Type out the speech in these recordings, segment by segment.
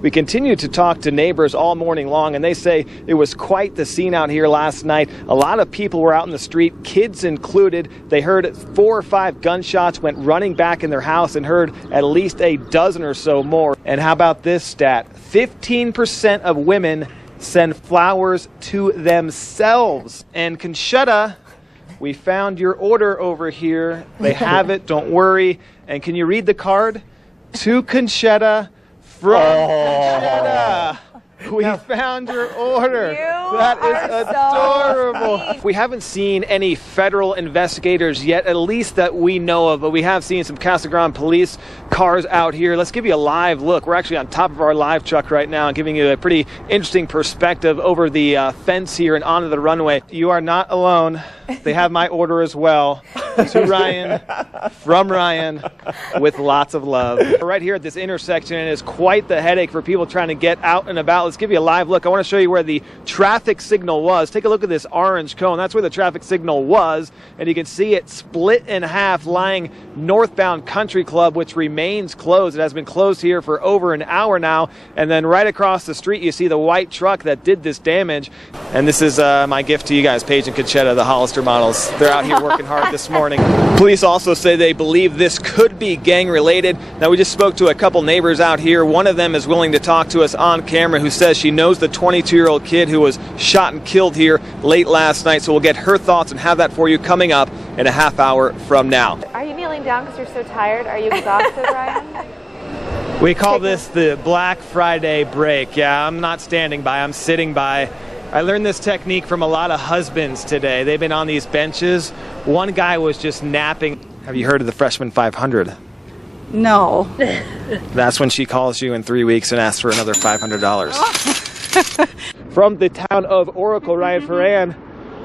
We continue to talk to neighbors all morning long, and they say it was quite the scene out here last night. A lot of people were out in the street, kids included. They heard 4 or 5 gunshots, went running back in their house, and heard at least a dozen or so more. And how about this stat? 15% of women send flowers to themselves. And Conchetta, we found your order over here. They have it, don't worry. And can you read the card? To Conchetta from Conchetta. We found your order. That is adorable. So we haven't seen any federal investigators yet, at least that we know of, but we have seen some Casa Grande police cars out here. Let's give you a live look. We're actually on top of our live truck right now and giving you a pretty interesting perspective over the fence here and onto the runway. You are not alone. They have my order as well. To Ryan, from Ryan, with lots of love. We're right here at this intersection, and it's quite the headache for people trying to get out and about. Let's give you a live look. I want to show you where the traffic signal was. Take a look at this orange cone. That's where the traffic signal was, and you can see it split in half lying northbound Country Club, which remains closed. It has been closed here for over an hour now, and then right across the street you see the white truck that did this damage. And this is my gift to you guys, Paige and Conchetta, the Hollister models. They're out here working hard this morning. Police also say they believe this could be gang related. Now, we just spoke to a couple neighbors out here. One of them is willing to talk to us on camera, who says she knows the 22-year-old kid who was shot and killed here late last night. So we'll get her thoughts and have that for you coming up in a half hour from now. Are you kneeling down because you're so tired? Are you exhausted, Ryan? We call this the Black Friday break. Yeah, I'm not standing by, I'm sitting by. I learned this technique from a lot of husbands today. They've been on these benches. One guy was just napping. Have you heard of the Freshman 500? No. That's when she calls you in 3 weeks and asks for another $500. From the town of Oracle, Ryan Foran.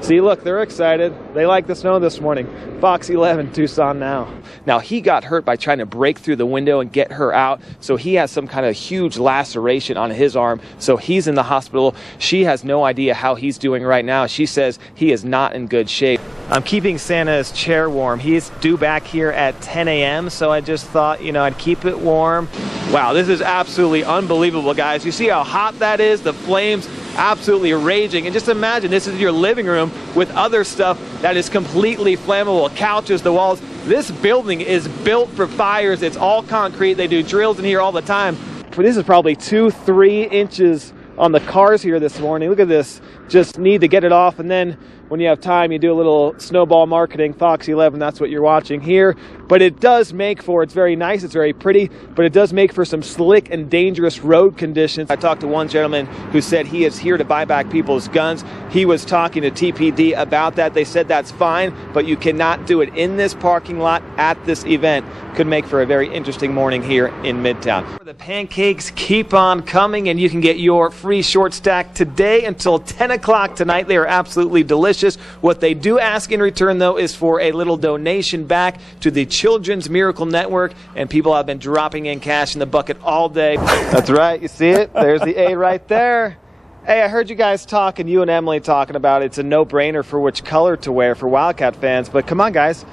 See, look, they're excited. They like the snow this morning. Fox 11, Tucson now. Now, he got hurt by trying to break through the window and get her out. So he has some kind of huge laceration on his arm. So he's in the hospital. She has no idea how he's doing right now. She says he is not in good shape. I'm keeping Santa's chair warm. He's due back here at 10 a.m. So I just thought, you know, I'd keep it warm. Wow, this is absolutely unbelievable, guys. You see how hot that is? The flames absolutely raging. And just imagine this is your living room with other stuff that is completely flammable. Couches, the walls. This building is built for fires. It's all concrete. They do drills in here all the time. This is probably 2-3 inches on the cars here this morning. Look at this. Just need to get it off, and then when you have time, you do a little snowball marketing. Fox 11, that's what you're watching here. But it does make for, it's very nice, it's very pretty, but it does make for some slick and dangerous road conditions. I talked to one gentleman who said he is here to buy back people's guns. He was talking to TPD about that. They said that's fine, but you cannot do it in this parking lot at this event. Could make for a very interesting morning here in Midtown. The pancakes keep on coming, and you can get your free short stack today until 10 o'clock tonight. They are absolutely delicious. What they do ask in return, though, is for a little donation back to the Children's Miracle Network, and people have been dropping in cash in the bucket all day. That's right. You see it? There's the A right there. Hey, I heard you guys talking, you and Emily talking about it's a no-brainer for which color to wear for Wildcat fans, but come on, guys.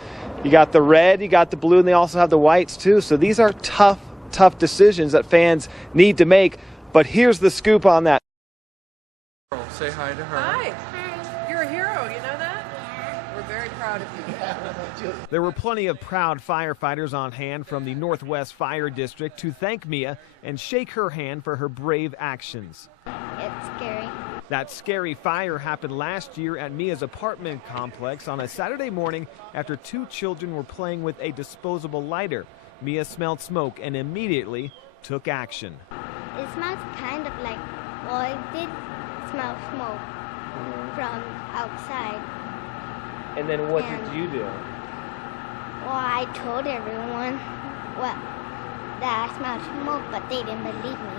You got the red, you got the blue, and they also have the whites, too. So these are tough decisions that fans need to make, but here's the scoop on that. Say hi to her. Hi. You're a hero, you know that? We're very proud of you. There were plenty of proud firefighters on hand from the Northwest Fire District to thank Mia and shake her hand for her brave actions. It's scary. That scary fire happened last year at Mia's apartment complex on a Saturday morning after 2 children were playing with a disposable lighter. Mia smelled smoke and immediately took action. It smells kind of like, well, it did smell smoke from outside. And then what did you do? Well, I told everyone that I smelled smoke, but they didn't believe me.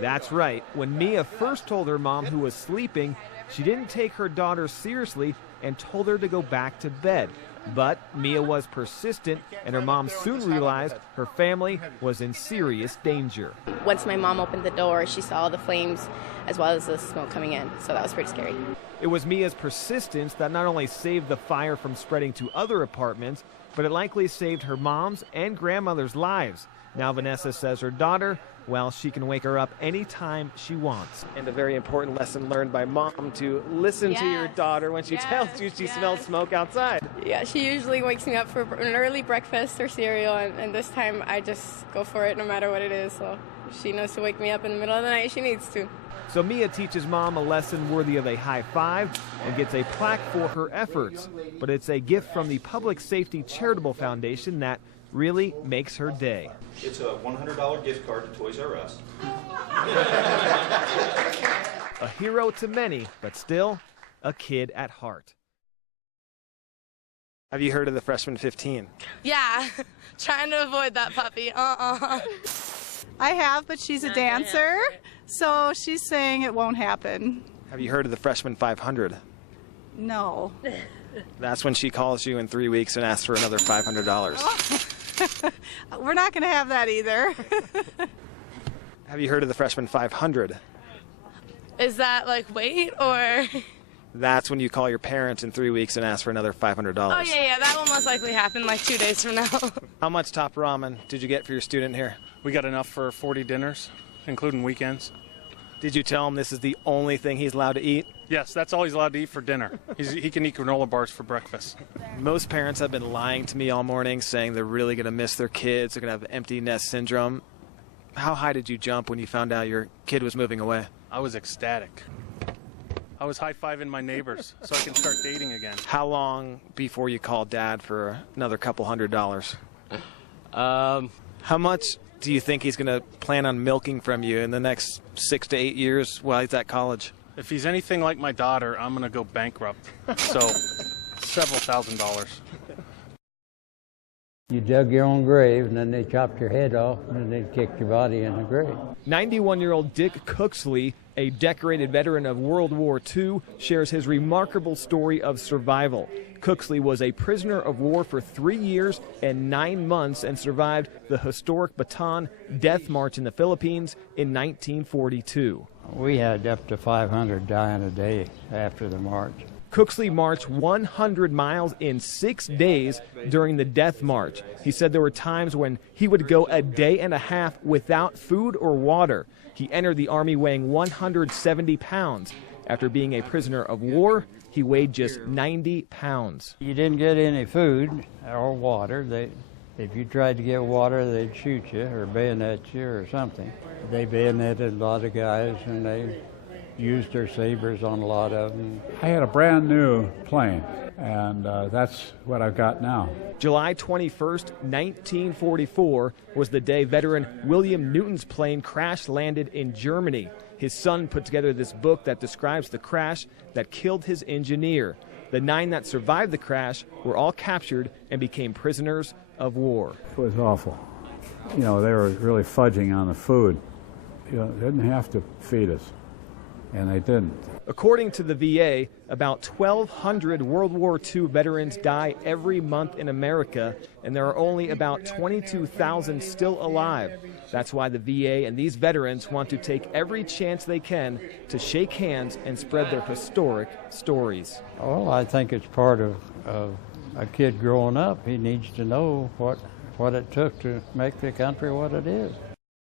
That's right. When Mia first told her mom, who was sleeping, she didn't take her daughter seriously and told her to go back to bed. But Mia was persistent, and her mom soon realized her family was in serious danger. Once my mom opened the door, she saw the flames as well as the smoke coming in, so that was pretty scary. It was Mia's persistence that not only saved the fire from spreading to other apartments, but it likely saved her mom's and grandmother's lives. Now Vanessa says her daughter Well, she can wake her up anytime she wants. And a very important lesson learned by mom to listen to your daughter when she tells you she smells smoke outside. Yeah, she usually wakes me up for an early breakfast or cereal, and this time I just go for it no matter what it is. So she knows to wake me up in the middle of the night if she needs to. So Mia teaches mom a lesson worthy of a high five and gets a plaque for her efforts. But it's a gift from the Public Safety Charitable Foundation that really makes her day. It's a $100 gift card to Toys R Us. A hero to many, but still a kid at heart. Have you heard of the Freshman 15? Yeah, trying to avoid that puppy. I have, but she's a dancer, so she's saying it won't happen. Have you heard of the Freshman 500? No. That's when she calls you in 3 weeks and asks for another $500. We're not going to have that either. Have you heard of the Freshman 500? Is that like weight or? That's when you call your parents in 3 weeks and ask for another $500. Oh yeah, that will most likely happen like 2 days from now. How much top ramen did you get for your student here? We got enough for 40 dinners, including weekends. Did you tell him this is the only thing he's allowed to eat? Yes, that's all he's allowed to eat for dinner. He can eat granola bars for breakfast. Most parents have been lying to me all morning, saying they're really going to miss their kids, they're going to have empty nest syndrome. How high did you jump when you found out your kid was moving away? I was ecstatic. I was high-fiving my neighbors so I can start dating again. How long before you called Dad for another couple $100? How much do you think he's going to plan on milking from you in the next 6 to 8 years while he's at college? If he's anything like my daughter, I'm going to go bankrupt. So, several $1,000s. You dug your own grave, and then they chopped your head off, and then they kicked your body in the grave. 91-year-old Dick Cooksley, a decorated veteran of World War II, shares his remarkable story of survival. Cooksley was a prisoner of war for 3 years and 9 months and survived the historic Bataan Death March in the Philippines in 1942. We had up to 500 dying a day after the march. Cooksley marched 100 miles in 6 days during the Death March. He said there were times when he would go a day and a half without food or water. He entered the Army weighing 170 pounds. After being a prisoner of war, he weighed just 90 pounds. You didn't get any food or water. If you tried to get water, they'd shoot you or bayonet you or something. They bayoneted a lot of guys, and they used their sabers on a lot of them. I had a brand new plane, and that's what I've got now. July 21st, 1944 was the day veteran William Newton's plane crash landed in Germany. His son put together this book that describes the crash that killed his engineer. The 9 that survived the crash were all captured and became prisoners of war. It was awful. You know, they were really fudging on the food. You know, they didn't have to feed us, and they didn't. According to the VA, about 1,200 World War II veterans die every month in America, and there are only about 22,000 still alive. That's why the VA and these veterans want to take every chance they can to shake hands and spread their historic stories. Well, I think it's part of a kid growing up. He needs to know what it took to make the country what it is.